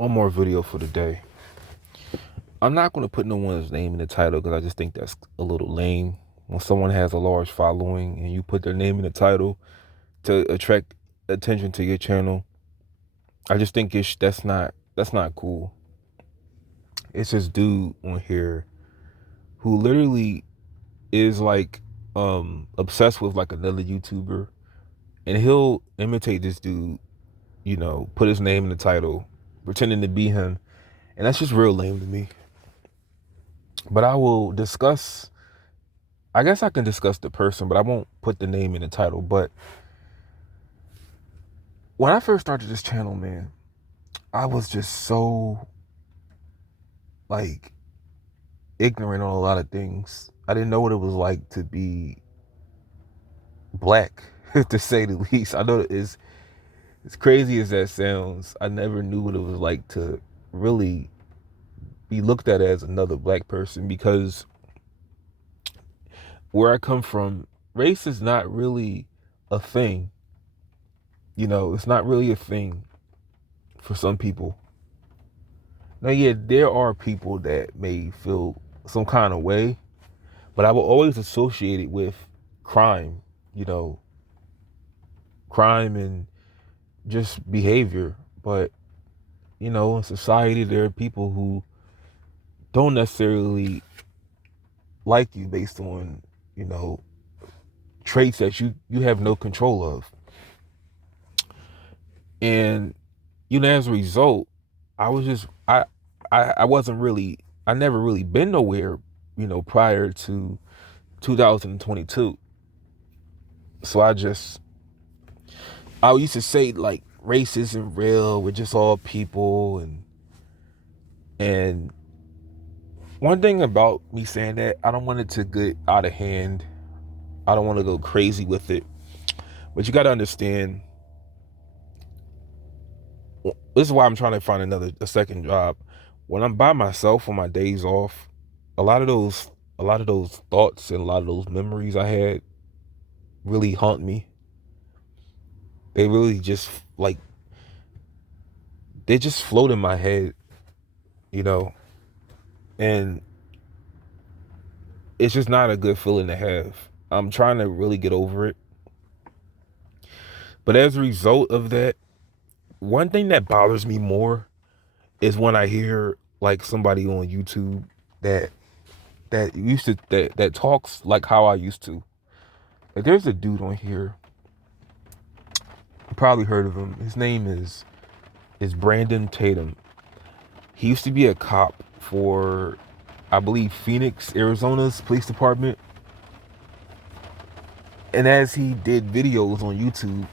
One more video for the day. I'm not going to put no one's name in the title because I just think that's a little lame. When someone has a large following and you put their name in the title to attract attention to your channel, I just think that's not cool. It's this dude on here who literally is like obsessed with like another YouTuber, and he'll imitate this dude, put his name in the title, pretending to be him, and that's just real lame to me. But I guess I can discuss the person, but I won't put the name in the title. But when I first started this channel, man, I was just so like ignorant on a lot of things. I didn't know what it was like to be black, to say the least. I know that it's as crazy as that sounds. I never knew what it was like to really be looked at as another black person, because where I come from, race is not really a thing. It's not really a thing for some people. Now, yeah, there are people that may feel some kind of way, but I will always associate it with crime, crime and just behavior. But, in society, there are people who don't necessarily like you based on, traits that you have no control of. And, as a result, I was just, I wasn't really, I never really been nowhere, prior to 2022. So I used to say like race isn't real. We're just all people. And one thing about me saying that, I don't want it to get out of hand. I don't want to go crazy with it. But you got to understand, this is why I'm trying to find a second job. When I'm by myself on my days off, a lot of those thoughts and a lot of those memories I had really haunt me. They really just they just float in my head, and it's just not a good feeling to have. I'm trying to really get over it. But as a result of that, one thing that bothers me more is when I hear like somebody on YouTube that talks like how I used to. Like, there's a dude on here, you probably heard of him. His name is Brandon Tatum. He used to be a cop for, I believe, Phoenix, Arizona's police department. And as he did videos on YouTube,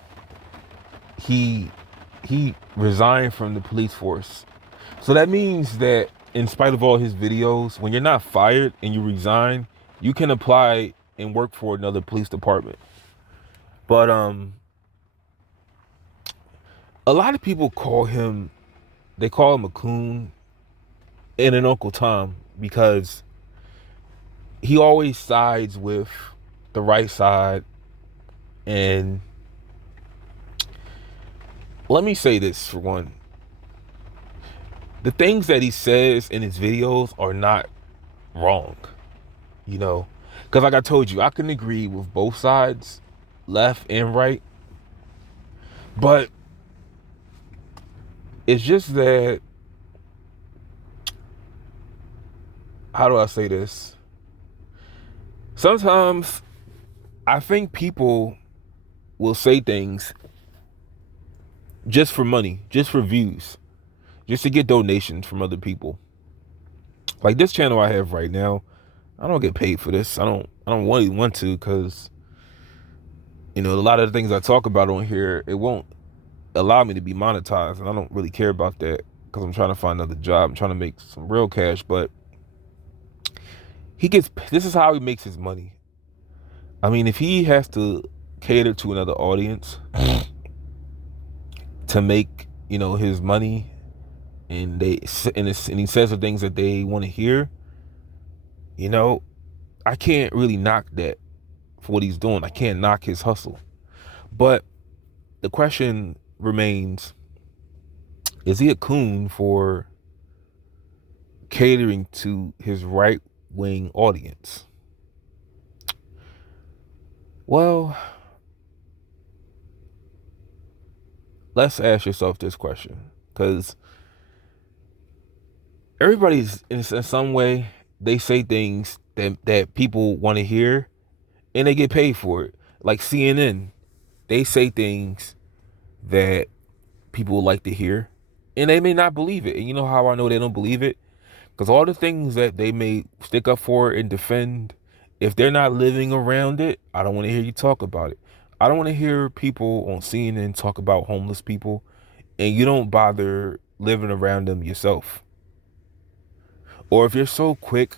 he resigned from the police force. So that means that in spite of all his videos, when you're not fired and you resign, you can apply and work for another police department. But a lot of people call him a coon and an Uncle Tom, because he always sides with the right side. And let me say this for one. The things that he says in his videos are not wrong, because like I told you, I can agree with both sides, left and right. But it's just that, how do I say this? Sometimes I think people will say things just for money, just for views, just to get donations from other people. Like this channel I have right now, I don't get paid for this. I don't really want to, because a lot of the things I talk about on here, it won't allow me to be monetized, and I don't really care about that, because I'm trying to find another job. I'm trying to make some real cash. But this is how he makes his money. I mean, if he has to cater to another audience to make, his money, and he says the things that they want to hear, I can't really knock that for what he's doing. I can't knock his hustle. But the question remains, Is he a coon for catering to his right-wing audience? Well, let's ask yourself this question, because everybody's in some way, they say things that people want to hear, and they get paid for it. Like CNN, they say things that people like to hear, and they may not believe it. And you know how I know they don't believe it? Because all the things that they may stick up for and defend, if they're not living around it, I don't want to hear you talk about it. I don't want to hear people on CNN talk about homeless people, and you don't bother living around them yourself. Or if you're so quick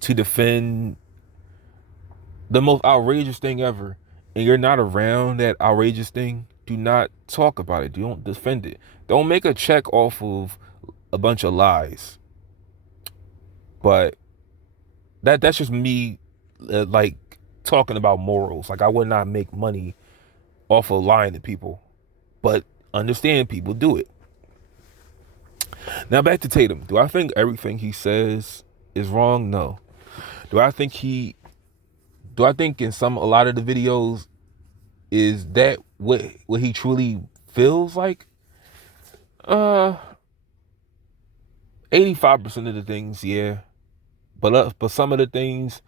to defend the most outrageous thing ever, and you're not around that outrageous thing, do not talk about it. Don't defend it. Don't make a check off of a bunch of lies. But that's just me, like, talking about morals. Like, I would not make money off of lying to people, but understand people do it. Now back to Tatum. Do I think everything he says is wrong? No. Do I think in a lot of the videos, is that what he truly feels like? 85% of the things, yeah. But some of the things,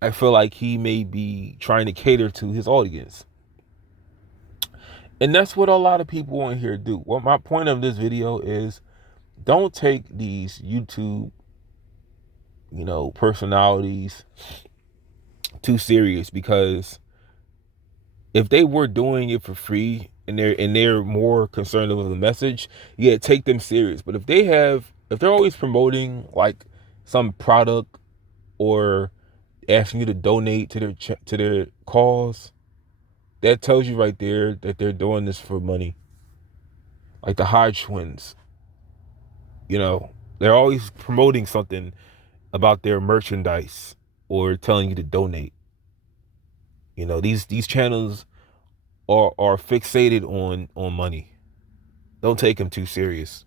I feel like he may be trying to cater to his audience. And that's what a lot of people on here do. Well, my point of this video is, don't take these YouTube, personalities too serious, because if they were doing it for free and they're more concerned with the message, yeah, take them serious. But if they're always promoting like some product or asking you to donate to their cause, that tells you right there that they're doing this for money. Like the Hodge twins, they're always promoting something about their merchandise or telling you to donate. These channels are fixated on money. Don't take them too serious.